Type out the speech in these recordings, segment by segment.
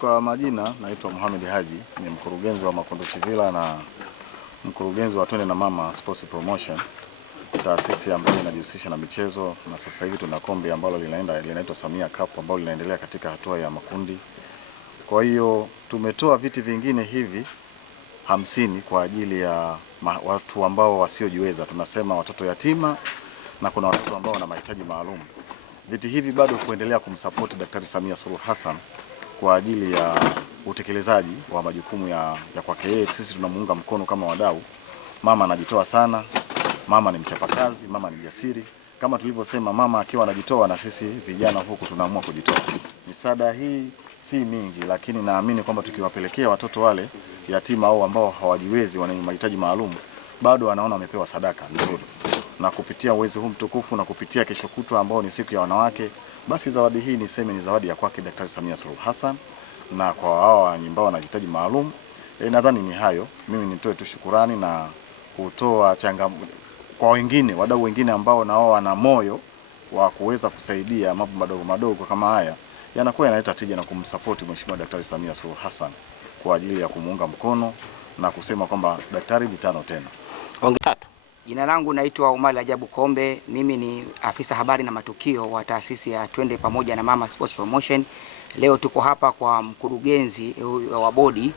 Kwa majina naitwa Mohamed Haji, ni mkurugenzi wa Makunduchi Villa na mkurugenzi wa Twende na Mama Sports Promotion, taasisi ambayo inajihusisha na michezo, na sasa hivi tuna kombe ambalo linaitwa Samia Cup ambalo linaendelea katika hatua ya makundi. Kwa hiyo tumetoa viti vingine hivi 50 kwa ajili ya watu ambao wasiojiweza, tunasema watoto yatima, na kuna watoto ambao wana mahitaji maalum. Viti hivi bado kuendelea kumsupport Daktari Samia Suluhu Hassan kwa ajili ya utekelezaji wa majukumu ya kwake yeye. Sisi tunamuunga mkono kama wadau. Mama anajitoa sana, mama ni mchapakazi, mama ni jasiri. Kama tulivyosema, mama akiwa anajitoa na sisi vijana huku tunaamua kujitoa. Misaada hii si mingi, lakini naamini kwamba tukiwapelekea watoto wale yatima au ambao hawajiwezi, wana mahitaji maalum, bado wanaona wamepewa sadaka nzuri. Na kupitia uwezo huu mtukufu na kupitia kesho kutwa ambao ni siku ya wanawake, basi zawadi hii niseme ni zawadi ya kwake Daktari Samia Suluhu Hassan, na kwa hao ambao wanahitaji maalum. Nadhani ni hayo. Mimi nitoe tu shukurani na kutoa kwa wengine, wadau wengine ambao nao wana moyo wa kuweza kusaidia mambo madogo madogo kama haya, yanakuwa yanaleta tija na kumsupport Mheshimiwa Daktari Samia Suluhu Hassan kwa ajili ya kumuunga mkono na kusema kwamba daktari mitano tena. Jina langu naitwa Umar Ajabu Kombe. Mimi ni afisa habari na matukio wa taasisi ya Twende pamoja na Mama Sports Promotion. Leo tuko hapa kwa mkurugenzi wa bodi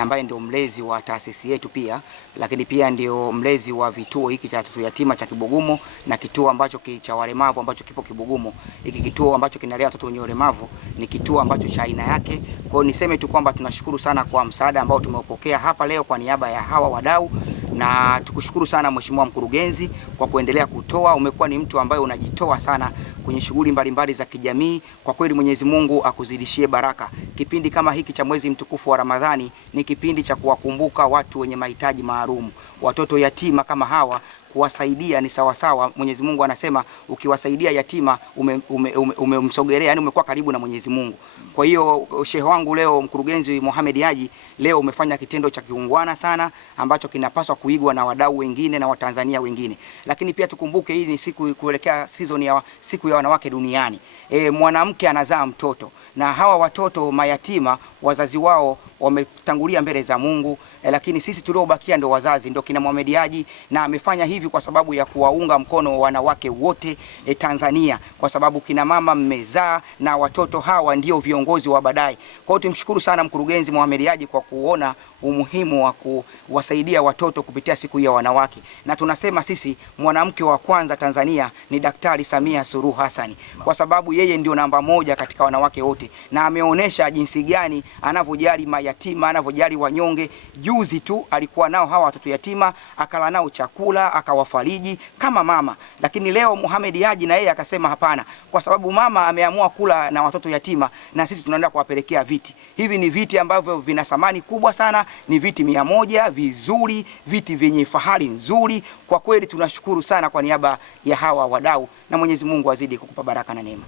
ambaye ndio mlezi wa taasisi yetu pia, lakini pia ndio mlezi wa vituo hiki cha watoto yatima cha Kibugumo na kituo ambacho cha walemavu ambacho kipo Kibugumo. Hiki kituo ambacho kinalea watoto wenye ulemavu ni kituo ambacho cha aina yake. Kwa hiyo niseme tu kwamba tunashukuru sana kwa msaada ambao tumeupokea hapa leo kwa niaba ya hawa wadau, na tukushukuru sana Mheshimiwa mkurugenzi kwa kuendelea kutoa. Umekuwa ni mtu ambaye unajitoa sana kwenye shughuli mbalimbali za kijamii. Kwa kweli Mwenyezi Mungu akuzidishie baraka. Kipindi kama hiki cha mwezi mtukufu wa Ramadhani ni kipindi cha kuwakumbuka watu wenye mahitaji maalum, watoto yatima kama hawa. Kuwasaidia ni sawasawa, Mwenyezi Mungu anasema ukiwasaidia yatima umemsogelea, yani umekuwa karibu na Mwenyezi Mungu. Kwa hiyo shehe wangu leo, mkurugenzi Mohamed Haji, leo umefanya kitendo cha kiungwana sana ambacho kinapaswa kuigwa na wadau wengine na Watanzania wengine. Lakini pia tukumbuke hii ni siku kuelekea season ya siku ya wanawake duniani. Mwanamke anazaa mtoto, na hawa watoto mayatima wazazi wao wametangulia mbele za Mungu, lakini sisi tuliobakia ndio wazazi, ndio kina Mohamed Haji, na amefanya hivi kwa sababu ya kuwaunga mkono wanawake wote Tanzania, kwa sababu kina mama mmezaa na watoto hawa ndio viongozi wa baadaye. Kwa hiyo tumshukuru sana mkurugenzi Mohamed Haji kwa kuona umuhimu wa kuwasaidia watoto kupitia siku ya wanawake, na tunasema sisi mwanamke wa kwanza Tanzania ni Daktari Samia Suluhu Hassan, kwa sababu yeye ndio namba moja katika wanawake wote, na ameonesha jinsi gani anavyojali mayatima, anavyojali wanyonge. Juzi tu alikuwa nao hawa watoto yatima, akala nao chakula, akawafariji kama mama. Lakini leo Mohamed Haji na yeye akasema hapana, kwa sababu mama ameamua kula na watoto yatima, na sisi tunaenda kuwapelekea viti. Hivi ni viti ambavyo vina thamani kubwa sana, ni viti 100 vizuri, viti vyenye fahari nzuri. Kwa kweli tunashukuru sana kwa niaba ya hawa wadau, na Mwenyezi Mungu azidi kukupa baraka na neema.